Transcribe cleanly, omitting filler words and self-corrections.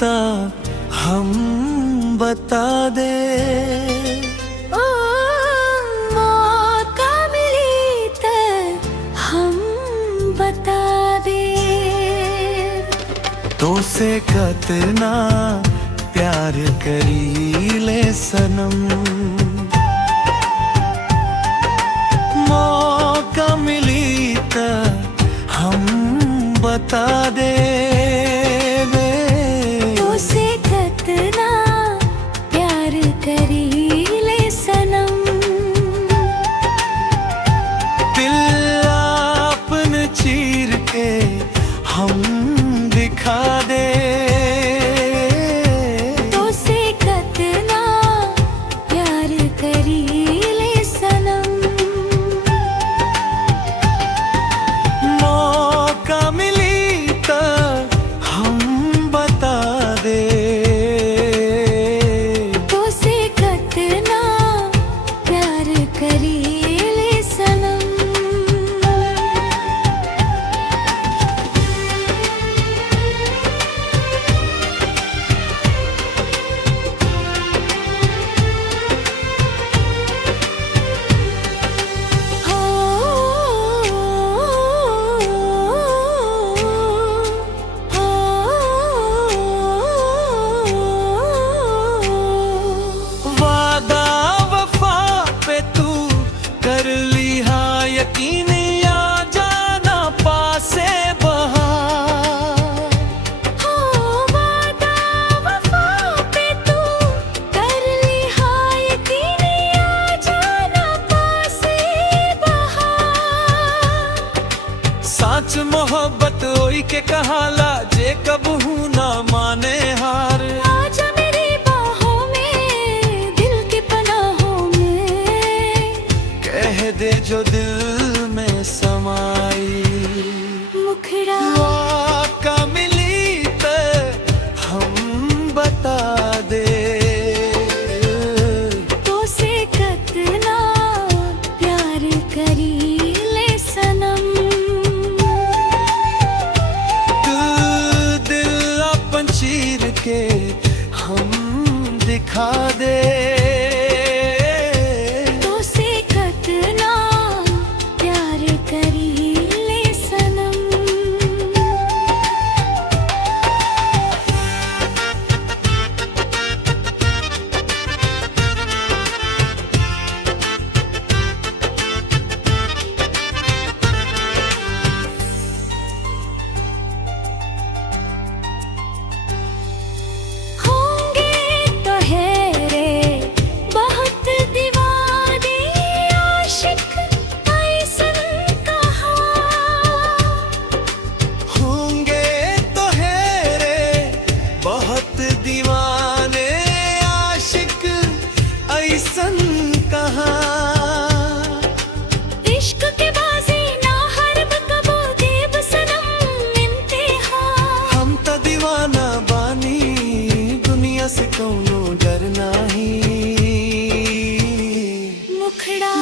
ता हम बता दे। ओ मौका मिली ता हम बता दे। तो से कतना प्यार करी ले सनम, मौका मिली ता हम बता दे। तो से कतना प्यार करी ले सनम, दिल आपन चीर के हम दिखा दे। तो से कतना प्यार करी ले सनम, मौका मिली ता हम बता दे। तो से कतना प्यार करी ले सनम। वादा वफा पे तू कर ली हाँ यकीन, आ जाना पासे बहार। वादा वफा पे तू कर ली हाँ यकीन, आ जाना पासे बहार। सच मोहब्बत होई के कहाला जे कबहू ना माने हार। आजा मेरी बाहों में, दिल की पनाहों में, कह दे जो दिल में समाई। मुखड़ा मौका मिली तो हम बता दे। तो से कतना प्यार करी ले सनम, दिल अपन चीर के हम दिखा दे। तो से कतना प्यार करी ले सनम। होंगे तो है रे बहुत दीवाने आशिक, ऐसन कहा। होंगे तो है रे बहुत दीवाने आशिक, ऐसन कहाँ। इश्क के बाजी ना हरब कबो देव सनम इंतहा। हम तो दीवाना बानी, दुनिया से कौनो डर नाही। मुखड़ा